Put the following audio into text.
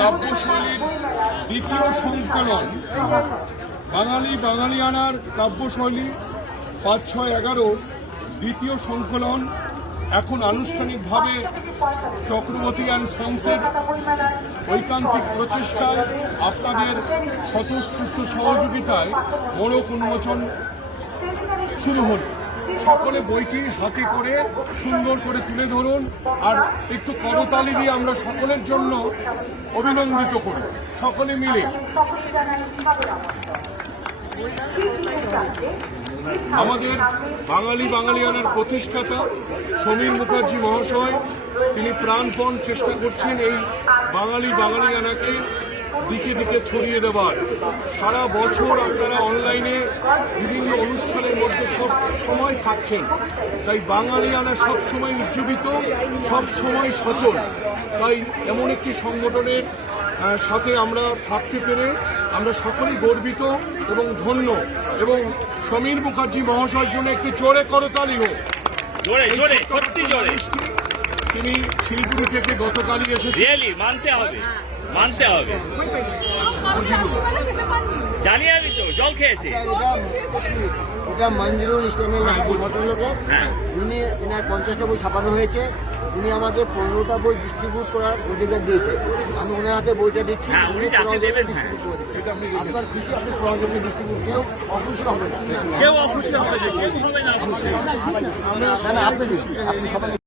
কাব্যশৈলীর দ্বিতীয় সংকলন বাঙালিয়ানার কাব্যশৈলী ৫-৬-১১ দ্বিতীয় সংকলন এখন আনুষ্ঠানিকভাবে চক্রবর্তী অ্যান্ড সন্সের ঐকান্তিক প্রচেষ্টায় আপনাদের স্বতঃস্ফূর্ত সহযোগিতায় মোড়ক উন্মোচন শুরু হল। সকলে বইটি হাতে করে সুন্দর করে তুলে ধরুন আর একটু করতালি দিয়ে আমরা সকলের জন্য অভিনন্দিত করি সকলে মিলে। আমাদের বাঙালিয়ানার প্রতিষ্ঠাতা সমীর মুখার্জি মহাশয় তিনি প্রাণপণ চেষ্টা করছেন এই বাঙালিয়ানাকে দিকে দিকে ছড়িয়ে দেবার। সারা বছর আপনারা অনলাইনে বিভিন্ন অনুষ্ঠানের মধ্যে সব সময় থাকছেন, তাই বাঙালিয়ানা সবসময় উজ্জীবিত, সবসময় সচল। তাই এমন একটি সংগঠনের সাথে আমরা থাকতে পেরে আমরা সকলেই গর্বিত এবং ধন্য। এবং সমীর মুখার্জি মহাশয়ের জন্য একটি জোরে করতালি হোক। তিনি শিলিগুড়ি থেকে গতকালই এসেছেন। মানতে হবে জানি আমি তো জল খেয়েছি। এটা মঞ্জুরুল ইসলামের ভদ্রলোকের, উনি এনার 50টা বই ছাপানো হয়েছে। উনি আমাকে 15টা বই ডিস্ট্রিবিউট করার অধিকার দিয়েছে। আমি ওনার হাতে বইটা দিচ্ছি, উনি ডিস্ট্রিবিউট করে দেবেন। আপনার খুশি, আপনি প্রয়োজনে ডিস্ট্রিবিউট কেউ অখুশি হবে না। কেউ অখুশি হবে না, আপনি সবাই